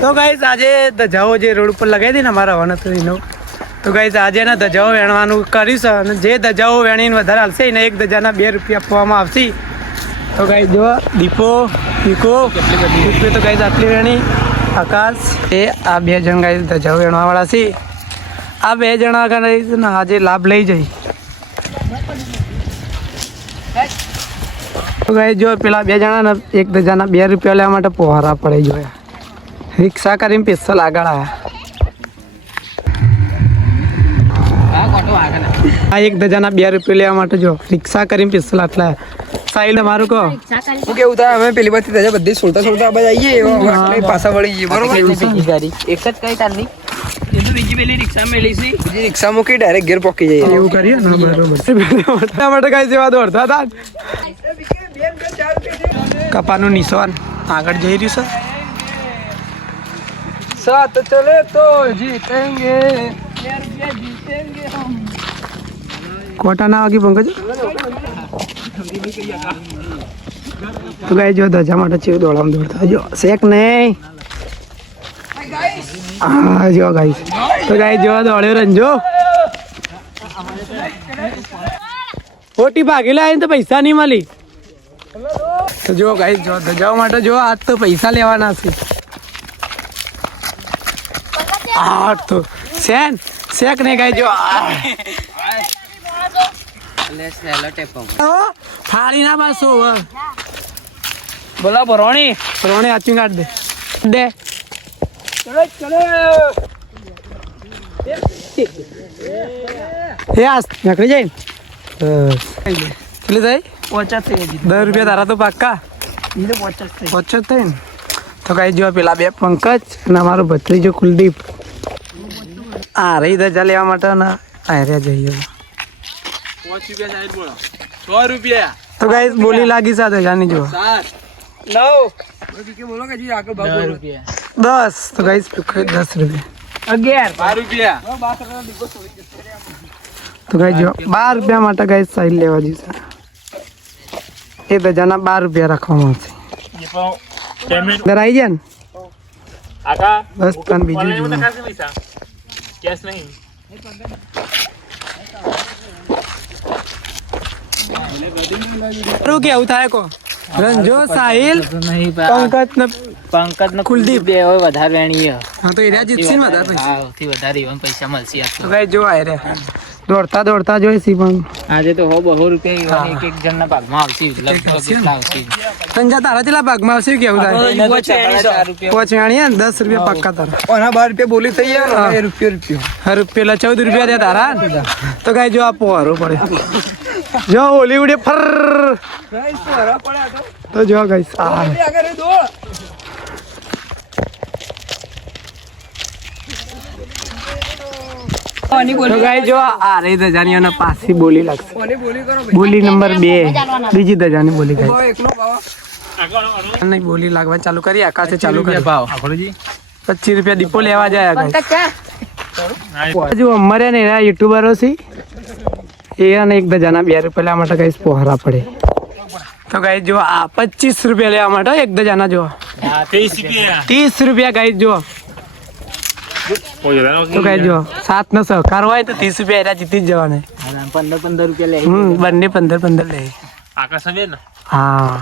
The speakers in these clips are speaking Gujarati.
તો ગાઈસ આજે ધજાઓ જે રોડ ઉપર લગાવી હતી ને અમારા વનથરીનો, તો ગાઈસ આજે એના ધજાઓ વેણવાનું કર્યું છે અને જે ધજાઓ વેણીને વધારે હાલશે એને એક ધજાના 2 રૂપિયા આપવામાં આવશે. તો ગાઈસ જો દીપો પીકો કેટલી તો ગાઈસ આટલી વેણી આકાશ એ આ 2 જણ ગાઈસ ધજાઓ વેણવાવાળા છે. આ 2 જણા ગાઈસ ને આજે લાભ લઈ જાય. તો ગાઈસ જો પેલા 2 જણા એક ધજાના 2 રૂપિયા લેવા માટે પોહારા પડી જોયા. રિક્ષા કરીને પેસલ આગળ આવ્યા. આ એક ધજાના 2 રૂપિયા લેવા માટે જો રિક્ષા કરીને પેસલ આટલા સાઈડ મારું કહો શું કેવું થાય. અમે પેલી બધી ધજા બધી છોડતા છોડતા આપણે આવીએ પાછા વળી જઈએ બરોબર. એક જ કઈ તારની બીજી પેલી રિક્ષા મેલી છે. બીજી રિક્ષા મૂકી ડાયરેક્ટ ઘેર પહોંચી જઈએ. એવું કરીએ ને બરોબર. એટલા માટે કઈ સેવા દોડતા હતા. કપાનું નિશાન આગળ જઈ રહ્યું છે. साथ चले तो जीतेंगे. કોટા ના વાગી પંકજ તો ગાય જો ધજા માટે ચેવ દોડામ દોડતા જો શેક નહીં. હા જો ગાય તો ગાય જો દોડ્યો રંજો ખોટી ભાગી લાવીને તો પૈસા નહીં મળી. તો જો ગાય જો ધજાઓ માટે જો આજ તો પૈસા લેવાના છે. તો શેક નહીં ગાય જો ફાળી ના પાછો બોલા બરોણી રોણે આચી કાઢ દે દે એ આસ નીકળી જાય કેટલી થાય 50 થઈ ગઈ. 10 રૂપિયા તારા તો પાક્કા 50 થઈ 50 થાય ને. તો કઈ જો પેલા 2 પંકજ અને અમારો ભત્રીજો કુલદીપ આ રહી ધજા લેવા માટે ને આર્યા જઈએ. 5 રૂપિયા સાઈડ બોલો 100 રૂપિયા તો ગાઈસ બોલી લાગી છે ધજાની જો 7 9 બોલો કે જી આગળ ભાવ 10 રૂપિયા 10. તો ગાઈસ 10 રૂપિયા 11 12 રૂપિયા. તો ગાઈસ જો 12 રૂપિયા માટે ગાઈસ સાઈડ લેવા જઈશે. એ ધજાના 12 રૂપિયા રાખવામાં આવશે. અંદર આવી જાય ને બસ તને બીજું જોવું. કેશ નહીં શું કેવું થાય કો રંજો સાહિલ પંકજ ને કુલદીપ બે હોય વધારે વેણી. હા તો એરિયા જીતશે ને વધારે પૈસા. સૌથી વધારે એવા પૈસા મળશે. તો ગાઈસ જો આ રહ્યા દોડતા દોડતા જોઈ સી પણ આજે તો 100 રૂપિયા એક એક જણ ના ભાગમાં આવશે. લગભગ એટલા આવશે. સંજા તારા કેટલા ભાગમાં આવશે કેવું થાય? 5 વેણી 10 રૂપિયા પક્કા તારા. ઓના 12 રૂપિયા બોલી થઈ જાય રૂપિયો હર પેલા 14 રૂપિયા દે તારા. તો ગાઈસ જો આ પોરો પડે જો ઓલી ઉડે ફર. તો જો ગાઈસ આ તો ગાઈસ જો આ રહી ધજાનીઓને પાછી બોલી લાગશે. બોલી નંબર 2 બીજી ધજાની બોલી ગાઈસ નહીં બોલી લાગવા ચાલુ કરી. આકાશે ચાલુ કરી ભાવ 25 રૂપિયા દીપો લેવા જાય ગાઈસ. જો અમારે ને એના યુટ્યુબરો છે એ અને એક ધજાના 2 રૂપિયા લેવા માટે ગાઈસ પોહરા પડે. તો ગાઈસ જો આ 25 રૂપિયા લેવા માટે એક ધજાના જો 30 રૂપિયા ગાઈસ જો. તો ગાઈસ જો 7 નો સહકાર હોય તો 30 રૂપિયા એરા જીતી જ જવાના. 15 રૂપિયા લે. બંને 15 લે. આકાશ આવે ને હા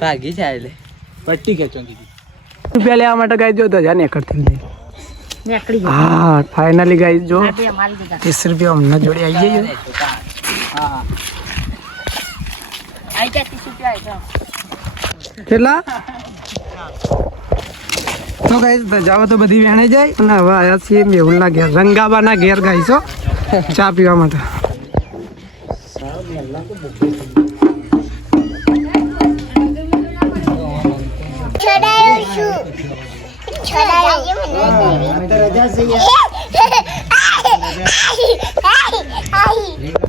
ભાગી જાય પટ્ટી ખેંચો રૂપિયા લેવા માટે ગાઈસ જો ધજા નીકળતી નહીં. હા ફાઇનલી ગાઈસ જો 30 રૂપિયા હમણાં જોડે આવી જઈએ. કેટલા તો ગાઈસ ધજાઓ તો બધી વેણાઈ જાય અને હવે આયા છીએ મેહુલના ઘેર રંગાબાના ઘેર ગાઈસો ચા પીવા માટે.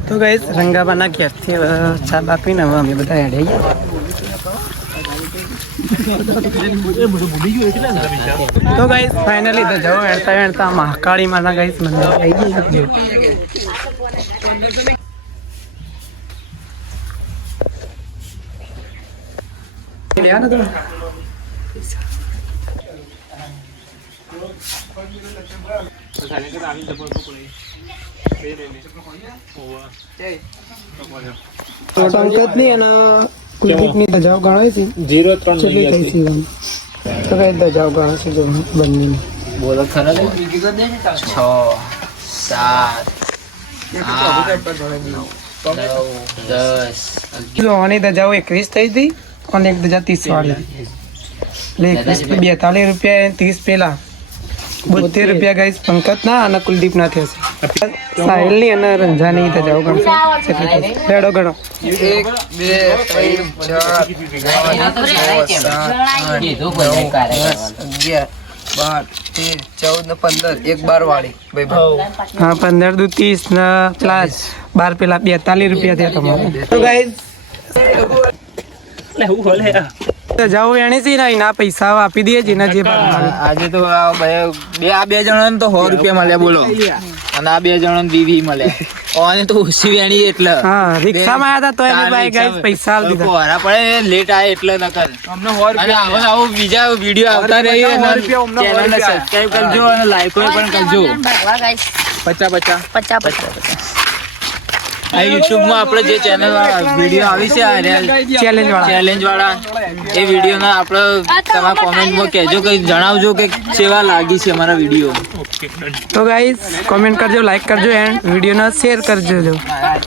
તો ગાઈસ રંગાબાના ઘેરથી ચા પીને હવે અમે બધા હેડે ગયા. તો ગાઈસ ફાઇનલી તો જવો વેણતા મહાકાળી માના ગાઈસ મંદિર આવી ગઈ સંકેત ની અને કુલદીપ ની ધજાઓ ગણાય છે 0-3 તો કઈ ધજાઓ ગણાય છે જો બંને બોલો ખરા 6 7 જો આની ધજાઓ 21 થઈ હતી અને એક ધજા 30 વાળી એટલે 42 રૂપિયા 30 પેલા 72 રૂપિયા ગાઈસ પંકજ ના અને કુલદીપ ના થશે સાહિલ ની અને રંજાની ધજાઓ ગણશે રેડો ગણો 1 2 3 4 5 6 7 8 9 10 11 12 13 14 15 એક 12 વાળી ભાઈ હા 15 દુ 30 ના પ્લસ 12 પેલા 42 રૂપિયા થયા તમારે તો ગાઈસ જાઓ એણે છે ને એના પૈસા આપી દઈએ જેના જે આજે તો આ બે જણા તો 100 રૂપિયા મળ્યા બોલો અને આ 2 જણા દીદી મળ્યા ઓને તો ઓછી વેણી એટલે હા રિક્ષામાં આયા હતા તો એની ભાઈ ગાઈસ પૈસા આલ દીધા કોરા પડે લેટ આય એટલે નકર અમને 100 રૂપિયા આવો બીજા વિડિયો આવતા રહી ચેનલને સબસ્ક્રાઇબ કરજો અને લાઈક પણ કરજો 50 આ YouTube માં આપણે જે ચેનલ વિડિયો આવી છે ચેલેન્જ વાળા એ વિડિયો ના આપણે તમારા કોમેન્ટ માં કહેજો કે જણાવજો કે કેવા લાગી છે અમારા વિડિયો તો ગાઈસ કોમેન્ટ કરજો લાઈક કરજો એન્ડ વિડિયો ને શેર કરજો